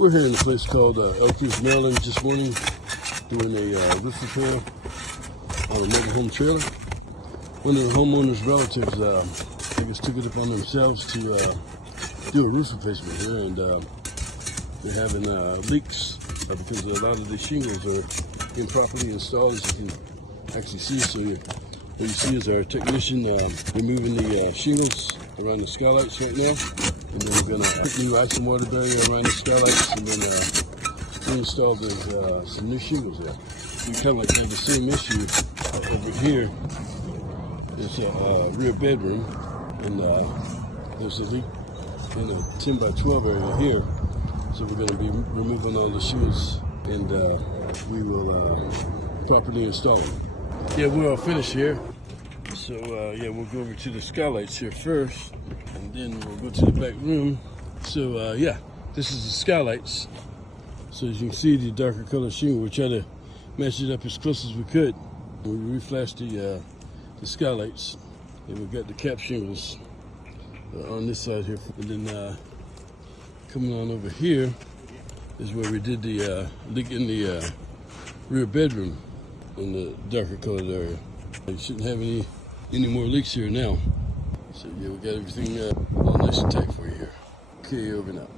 We're here in a place called Elkridge, Maryland this morning doing a roof repair on a mobile home trailer. One of the homeowner's relatives, I guess, took it upon themselves to do a roof replacement here, and they're having leaks because a lot of the shingles are improperly installed, as you can actually see. So what you see is our technician removing the shingles around the skylights right now. And then we're going to put new ice and water barrier around the skylights, and then install some new shingles there. We kind of have the same issue over here. It's a rear bedroom, and there's a leak in a 10 by 12 area here. So we're going to be removing all the shingles, and we will properly install them. Yeah, we're all finished here. So yeah, we'll go over to the skylights here first, and then we'll go to the back room. So yeah, this is the skylights. So as you can see, the darker color shingle, we try to match it up as close as we could. We reflashed the skylights, and we've got the cap shingles on this side here. And then coming on over here is where we did the leak in the rear bedroom in the darker colored area. You shouldn't have any more leaks here now. So yeah, we got everything all nice and tight for you here. Okay, over and out.